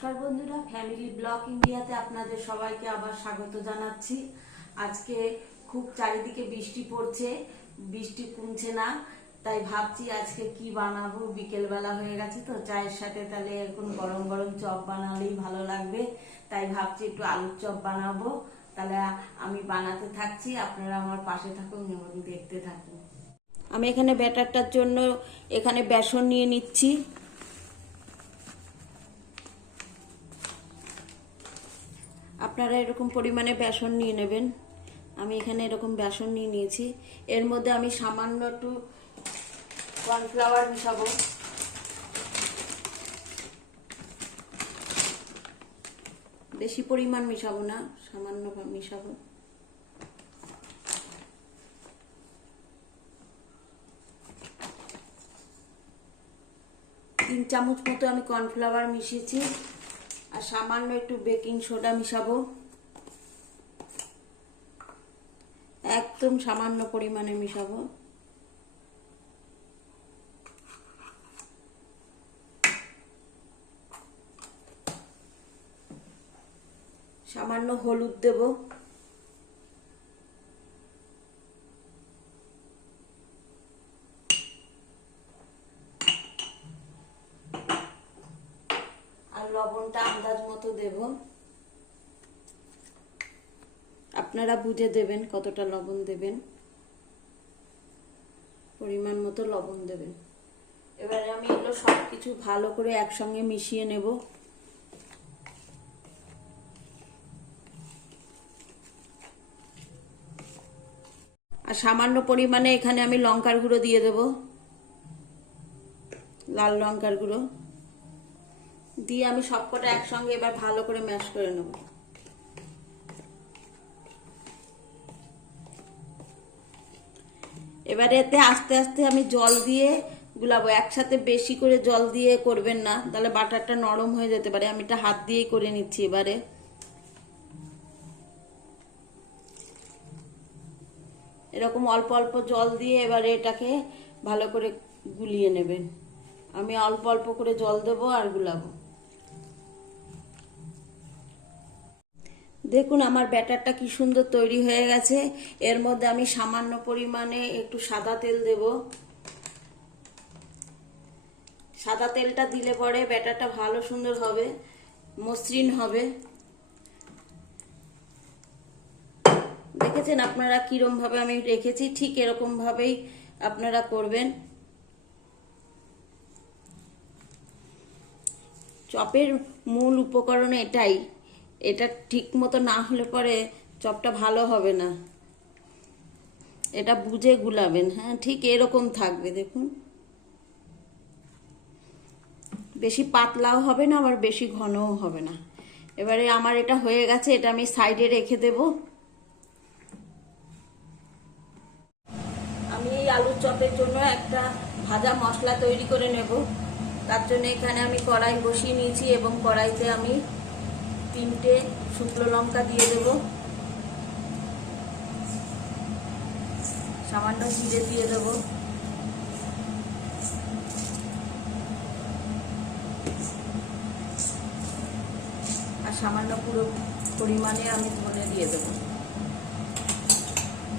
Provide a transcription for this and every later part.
নমস্কার বন্ধুরা family blog ইন্ডিয়াতে আপনাদের সবাইকে আবার স্বাগত জানাচ্ছি। আজকে খুব চারিদিকে বৃষ্টি পড়ছে, বৃষ্টি কমছে না, তাই ভাবছি আজকে কি বানাবো? বিকেলবেলা হয়ে গেছে তো, চায়ের সাথে তাহলে এখন গরম গরম চপ বানালেই ভালো লাগবে। তাই ভাবছি একটু আলুর চপ বানাবো। তাহলে আমি বানাতে থাকছি, আপনারা আমার পাশে থাকুন এবং দেখতে থাকুন। আমি এখানে ব্যাটারটার জন্য এখানে বেসন নিয়ে নিচ্ছি। আপনারা এরকম পরিমাণে বেসন নিয়ে নেবেন। আমি এখানে এরকম বেসন নিয়ে নিয়েছি। এর মধ্যে আমি সামান্য একটু কর্নফ্লাওয়ার মিশাবো। বেশি পরিমাণ মিশাবো না, সামান্য মিশাবো। তিন চামচ মতো আমি কর্নফ্লাওয়ার মিশিয়েছি। আর সামান্য একটু বেকিং সোডা মিশাবো। একদম সামান্য পরিমাণে মিশাবো। সামান্য হলুদ দেব আর লবণটা আন্দাজ মতো দেব। আপনারা বুঝে দেবেন কতটা লবণ দেবেন। পরিমাণ মতো লবণ দেবেন। এবারে আমি এগুলো সব কিছু ভালো করে একসঙ্গে মিশিয়ে নেব। আর সামান্য পরিমাণে এখানে আমি লঙ্কার গুঁড়ো দিয়ে দেব। লাল লঙ্কার গুঁড়ো। দিয়ে আমি সবকটা একসঙ্গে এবার ভালো করে ম্যাশ করে নেব। এবারে এতে আস্তে আস্তে আমি জল দিয়ে গুলাবো। একসাথে বেশি করে জল দিয়ে করবেন না, তাহলে বাটারটা নরম হয়ে যেতে পারে। আমি এটা হাত দিয়েই করে নিচ্ছি এবারে। এরকম অল্প অল্প জল দিয়ে এবারে এটাকে ভালো করে গুলিয়ে নেবেন। আমি অল্প অল্প করে জল দেবো আর গুলাবো। দেখুন, আমার ব্যাটারটা কি সুন্দর তৈরি হয়ে গেছে। এর মধ্যে আমি সামান্য পরিমাণে একটু সাদা তেল দেব। সাদা তেলটা দিলে পরে ব্যাটারটা ভালো সুন্দর হবে, মসৃণ হবে। দেখেছেন আপনারা কিরম ভাবে আমি রেখেছি? ঠিক এরকম ভাবেই আপনারা করবেন। চপের মূল উপকরণ এটাই। এটা ঠিক মতো না হলে পরে চপটা ভালো হবে না। এটা বুঝে গুলাবেন হ্যাঁ ঠিক এরকম থাকবে, দেখুন। বেশি পাতলাও হবে না, আবার বেশি ঘনও হবে না। এবারে আমার এটা হয়ে গেছে, এটা আমি সাইডে রেখে দেব। আমি এই আলুর চপের জন্য একটা ভাজা মশলা তৈরি করে নেব। তার জন্য এখানে আমি কড়াই বসিয়ে নিয়েছি এবং কড়াইতে আমি তিনটে শুকনো লঙ্কা দিয়ে দেব। সামান্য জিরে দিয়ে দেব। আর সামান্য পুরো পরিমাণে আমি ধনে দিয়ে দেব।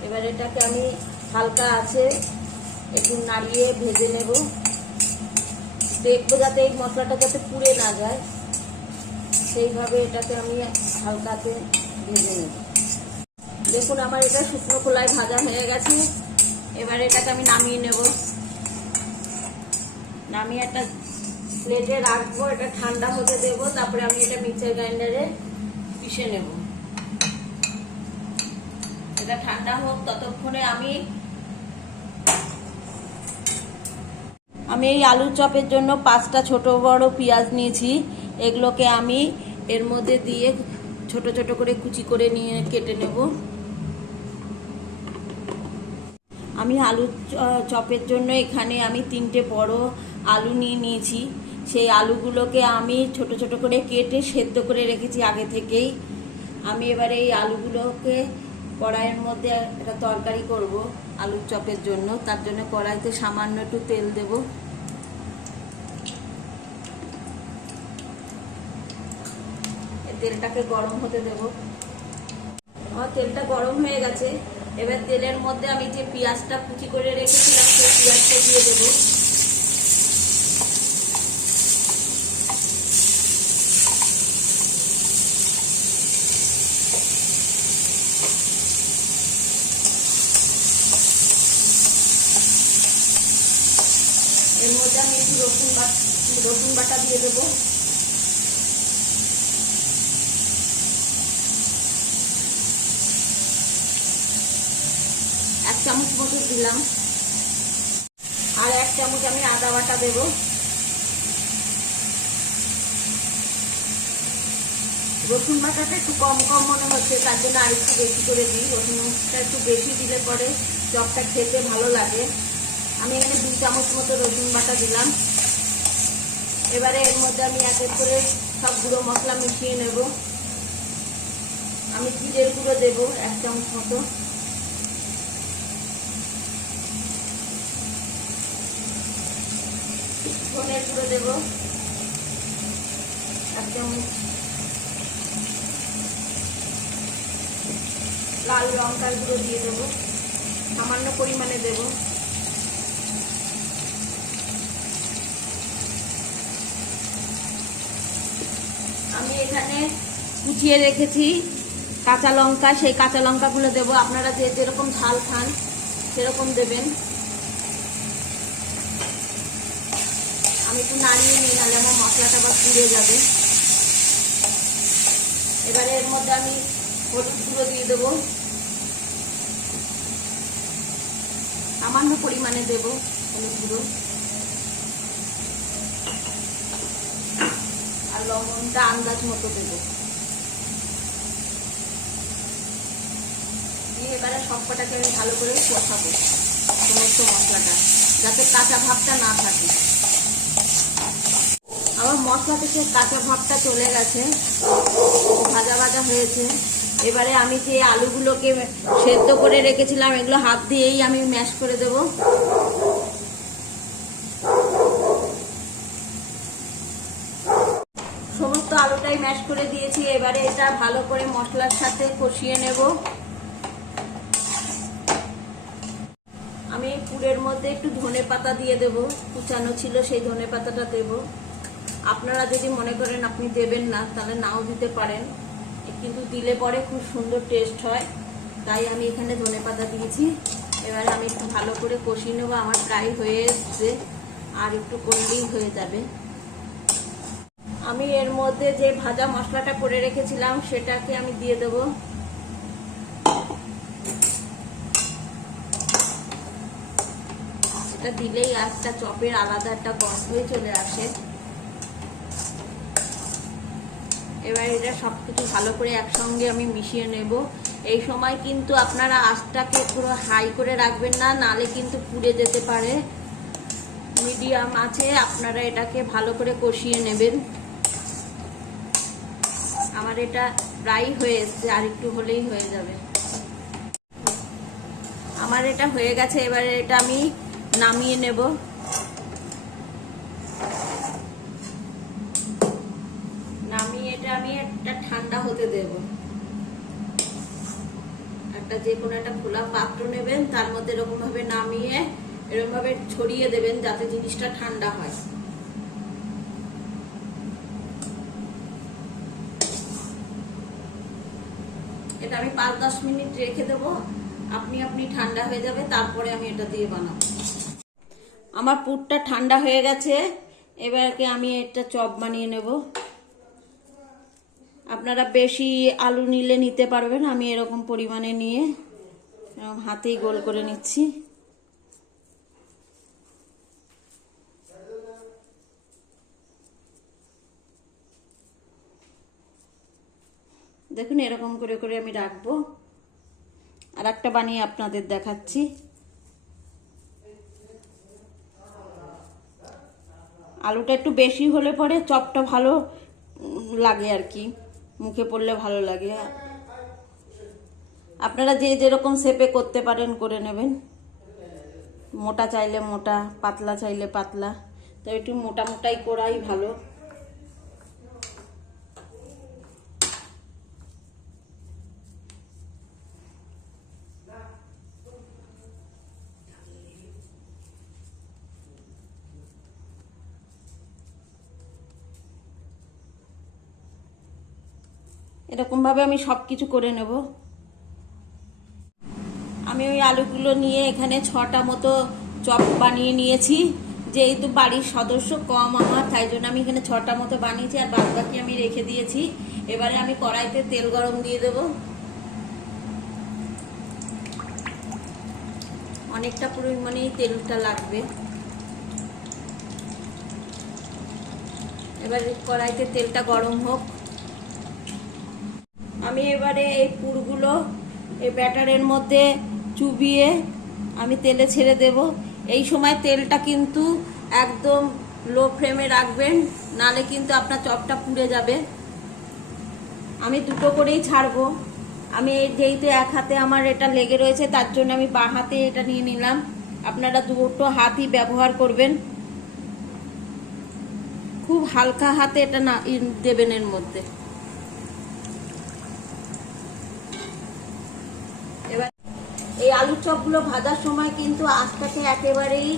এবার এটাকে আমি হালকা আছে একটু নাড়িয়ে ভেজে নেব। দেখব যাতে এই মশলাটা যাতে পুড়ে না যায়। সেইভাবে এটাকে আমি হালকাতে ভেজে নেব। দেখুন, আমার এটা শুকনো খোলায় ভাজা হয়ে গেছে। এবার এটাকে আমি নামিয়ে নেব। নামিয়ে একটা প্লেটে রাখব, এটা ঠান্ডা হতে দেবো, তারপরে আমি এটা মিক্সার গ্রাইন্ডারে পিষে নেব। এটা ঠান্ডা হোক, ততক্ষণে আমি আমি এই আলুর চপের জন্য পাঁচটা ছোট বড় পেঁয়াজ নিয়েছি। এগুলোকে আমি এর মধ্যে দিয়ে ছোট ছোট করে কুচি করে নিয়ে কেটে নেব। আমি আলু চপের জন্য এখানে আমি তিনটে বড় আলু নিয়ে নিয়েছি। সেই আলুগুলোকে আমি ছোট ছোট করে কেটে সেদ্ধ করে রেখেছি আগে থেকেই। আমি এবারে এই আলুগুলোকে কড়াইয়ের মধ্যে একটা তরকারি করব। আলুর চপের জন্য। তার জন্য কড়াইতে সামান্য একটু তেল দেব। তেলটাকে গরম হতে দেব। আমার তেলটা গরম হয়ে গেছে। এবার তেলের মধ্যে আমি যে পেঁয়াজটা কুচি করে রেখেছিলাম, সেই পেঁয়াজটা দিয়ে দেবো। এর মধ্যে আমি একটু রসুন বাট রসুন বাটা দিয়ে দেবো। এক চামচ মতো দিলাম। আর এক চামচ আমি আদা বাটা দেব। রসুন বাটাটা একটু কম কম মনে হচ্ছে, তার জন্য আর একটু বেশি করে দিই। রসুনটা একটু বেশি দিলে পরে চপটা খেতে ভালো লাগে। আমি এখানে দু চামচ মতো রসুন বাটা দিলাম। এবারে এর মধ্যে আমি এক এক করে সব গুঁড়ো মশলা মিশিয়ে নেব। আমি জিরের গুঁড়ো দেবো এক চামচ মতো। ধনের গুঁড়ো দেবো এক চামচ। লাল লঙ্কার গুঁড়ো দিয়ে দেবো। সামান্য পরিমাণে দেবো আমি এখানে কুচিয়ে রেখেছি কাঁচা লঙ্কা। সেই কাঁচা লঙ্কাগুলো দেবো। আপনারা যে যেরকম ঝাল খান, সেরকম দেবেন। আমি একটু নাড়িয়ে নিই, নাহলে আমার মশলাটা আবার পুড়ে যাবে। এবারে এর মধ্যে আমি হলুদ গুঁড়ো দিয়ে দেবো। সামান্য পরিমাণে দেবো হলুদ গুঁড়ো। আর লবণটা আন্দাজ মতো দেবো। দিয়ে এবারে সব কটাকে আমি ভালো করে কষাবো সমস্ত মশলাটা, যাতে কাঁচা ভাবটা না থাকে। আমার মশলা থেকে কাঁচা ভাবটা চলে গেছে, ভাজা ভাজা হয়েছে। এবারে আমি যে আলুগুলোকে সেদ্ধ করে রেখেছিলাম, এগুলো হাত দিয়েই আমি ম্যাশ করে দেবো সমস্ত আলুটাই ম্যাশ করে দিয়েছি, এবারে এটা ভালো করে মশলার সাথে কষিয়ে নেব। আমি পুরের মধ্যে একটু ধনে পাতা দিয়ে দেব, কুচানো ছিল সেই ধনে পাতাটা দেব। আপনারা যদি মনে করেন আপনি দেবেন না, তাহলে নাও দিতে পারেন। কিন্তু দিলে পরে খুব সুন্দর টেস্ট হয়। তাই আমি এখানে ধনে পাতা দিয়েছি। এবারে আমি একটু ভালো করে কষিয়ে নেব, আমার প্রায় হয়ে এসছে। আর একটু করলেই হয়ে যাবে। আমি এর মধ্যে যে ভাজা মশলাটা করে রেখেছিলাম, সেটাকে আমি দিয়ে দেব। এটা দিলেই একটা চপের আলাদা একটা গন্ধই চলে আসে। এবার এটা সব কিছু ভালো করে একসঙ্গে আমি মিশিয়ে নেব। এই সময় কিন্তু আপনারা আঁচটাকে পুরো হাই করে রাখবেন না, নালে কিন্তু পুড়ে যেতে পারে। মিডিয়াম আছে, আপনারা এটাকে ভালো করে কষিয়ে নেবেন। আমার এটা প্রায় হয়ে এসছে, আর একটু হলেই হয়ে যাবে। আমার এটা হয়ে গেছে, এবারে এটা আমি নামিয়ে নেব। নামিয়ে এটা আমি একটা ঠান্ডা হতে দেব। একটা যে কোনো একটা খোলা পাত্র নেবেন, তার মধ্যে এরকম ভাবে নামিয়ে এরকম ভাবে ছড়িয়ে দেবেন, যাতে জিনিসটা ঠান্ডা হয়। এটা আমি পাঁচ দশ মিনিট রেখে দেব। আপনি আপনি ঠান্ডা হয়ে যাবে, তারপরে আমি এটা দিয়ে বানাবো। আমার পুরটা ঠান্ডা হয়ে গেছে এবারকে আমি একটা চপ বানিয়ে নেব। আপনারা বেশি আলু নিলে নিতে পারবেন, আমি এরকম পরিমাণে নিয়ে হাতেই গোল করে নিচ্ছি। দেখুন, এরকম করে করে আমি রাখব। আর একটা বানিয়ে আপনাদের দেখাচ্ছি। আলুটা একটু বেশি হলে পরে চপটা ভালো লাগে আর কি। মুখে পড়লে ভালো লাগে। আপনারা যে যেরকম শেপে করতে পারেন, করে নেবেন। মোটা চাইলে মোটা, পাতলা চাইলে পাতলা। তো একটু মোটা মোটাই করাই ভালো। এরকম ভাবে আমি সব কিছু করে নেব। আমি ওই আলুগুলো নিয়ে এখানে ছটা মতো চপ বানিয়ে নিয়েছি। যেহেতু বাড়ির সদস্য কম আমার, তাই জন্য আমি এখানে ছটা মতো বানিয়েছি আর বাদ বাকি আমি রেখে দিয়েছি। এবারে আমি কড়াইতে তেল গরম দিয়ে দেব। অনেকটা পরিমাণেই তেলটা লাগবে। এবার কড়াইতে তেলটা গরম হোক। আমি এবারে এই পুরগুলো, এই ব্যাটারের মধ্যে চুবিয়ে আমি তেলে ছেড়ে দেব। এই সময় তেলটা কিন্তু একদম লো ফ্লেমে রাখবেন, নালে কিন্তু আপনার চপটা পুড়ে যাবে। আমি দুটো করেই ছাড়বো। আমি যেহেতু এক হাতে আমার এটা লেগে রয়েছে, তার জন্য আমি বা হাতে এটা নিয়ে নিলাম। আপনারা দুটো হাতই ব্যবহার করবেন। খুব হালকা হাতে এটা না দেবেন এর মধ্যে এবার চপগুলো ভাজার সময় কিন্তু আস্তাকে একেবারেই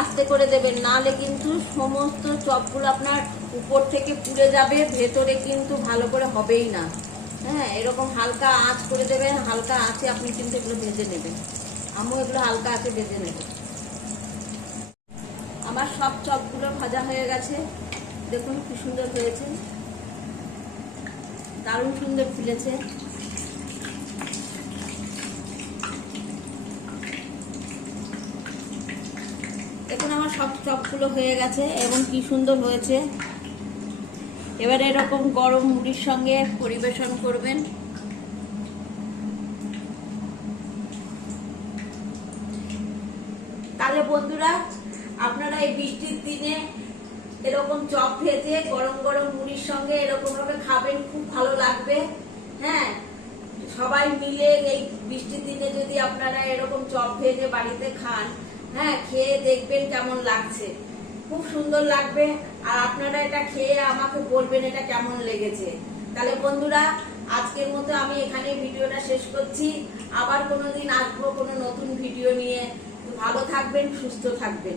আস্তে করে দেবেন। নাহলে কিন্তু সমস্ত চপগুলো আপনার উপর থেকে পুড়ে যাবে, ভেতরে কিন্তু ভালো করে হবেই না। হ্যাঁ এরকম হালকা আঁচ করে দেবেন, হালকা আঁচে আপনি কিন্তু এগুলো ভেজে নেবেন। আমিও এগুলো হালকা আঁচে ভেজে নেব। আমার সব চপগুলো ভাজা হয়ে গেছে। দেখুন কি সুন্দর হয়েছে। দারুণ সুন্দর ফুলেছে। এখন আমার সব চপগুলো হয়ে গেছে এবং কি সুন্দর হয়েছে। এবার এরকম গরম মুড়ির সঙ্গে পরিবেশন করবেন। তাহলে বন্ধুরা, আপনারা এই বৃষ্টির দিনে এরকম চপ ভেজে গরম গরম মুড়ির সঙ্গে এরকম ভাবে খাবেন, খুব ভালো লাগবে। হ্যাঁ সবাই মিলে এই বৃষ্টির দিনে যদি আপনারা এরকম চপ ভেজে বাড়িতে খান হ্যাঁ খেয়ে দেখবেন কেমন লাগছে। খুব সুন্দর লাগবে। আর আপনারা এটা খেয়ে আমাকে বলবেন এটা কেমন লেগেছে। তাহলে বন্ধুরা, আজকের মতো আমি এখানে ভিডিওটা শেষ করছি। আবার কোনো দিন আসব কোনো নতুন ভিডিও নিয়ে। ভালো থাকবেন, সুস্থ থাকবেন।